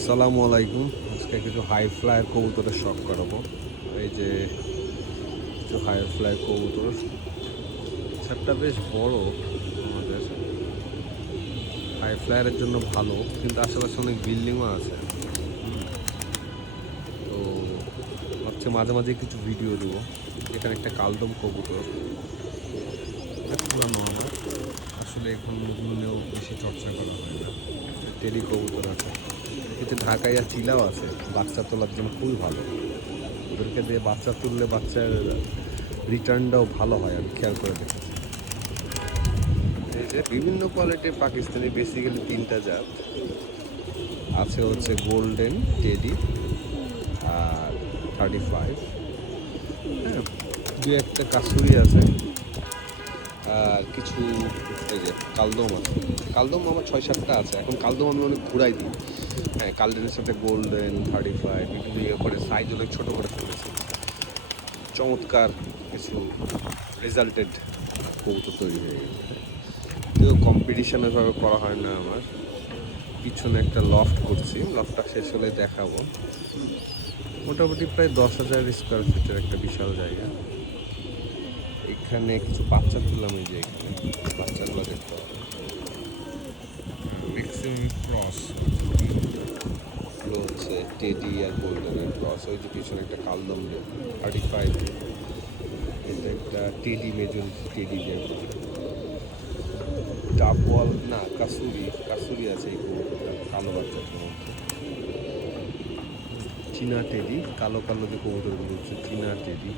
আসসালামু আলাইকুম। আজকে কিছু হাই ফ্লায়ার কবুতরের শখ করাবো। এই যে কিছু হাই ফ্লায়ার কবুতর, সেটটা বেশ বড়। আমাদের হাই ফ্লায়ারের জন্য ভালো, কিন্তু আশেপাশে অনেক বিল্ডিংও আছে। তো ভাবছি মাঝে মাঝে কিছু ভিডিও দেবো। এখানে একটা কালদম কবুতর, এটা পুরানো আমার। আসলে এখন ওগুলো নিয়েও বেশি চর্চা করা হয় না। টেডি কবুতর আছে, কিছু ঢাকাইয়া চিলাও আছে, বাচ্চা তোলার জন্য খুবই ভালো। ওদেরকে দিয়ে বাচ্চা তুললে বাচ্চার রিটার্নটাও ভালো হয়, আমি খেয়াল করে দেখেছি। এই যে বিভিন্ন কোয়ালিটির পাকিস্তানি, বেসিক্যালি তিনটা জাত আছে, হচ্ছে গোল্ডেন, টেডি আর 35। হ্যাঁ, দু একটা কাসুরি আছে, আর কিছু এই যে কালদম আছে। কালদম আমার 6-7টা আছে। এখন কালদম আমি অনেক ঘুরাই দিই। হ্যাঁ, কালডেনের সাথে গোল্ডেন, 35 বিভিন্ন ইয়ে করে সাইজ অনেক ছোটো করে ফেলেছি। চমৎকার কিছু রেজাল্টেড কবুতর তৈরি হয়ে গেছে। কেউ কম্পিটিশন এভাবে করা হয় না আমার। পিছনে একটা লফট করছি, লফটটা শেষ হলে দেখাবো। মোটামুটি প্রায় 10,000 স্কোয়ার ফিটের একটা বিশাল জায়গা। এখানে কিছু বাচ্চা তুললাম, এই যে এখানে বাচ্চাগুলো দেখতে হবে। ম্যাক্সিমাম ক্রস হচ্ছে টেডি আর গোল্ডেনের ক্রস। ওই যে পিছনে একটা কালদম 35, এটা একটা টেডি মেজুন, টেডি যেগুলো ডাবওয়াল না, কাসুরি কাসুরি আছে এই কবুতরটা, কালো বাচ্চাটার মধ্যে। চীনা টেডি, কালো কালো যে কবুতরগুলো হচ্ছে চীনা টেডি।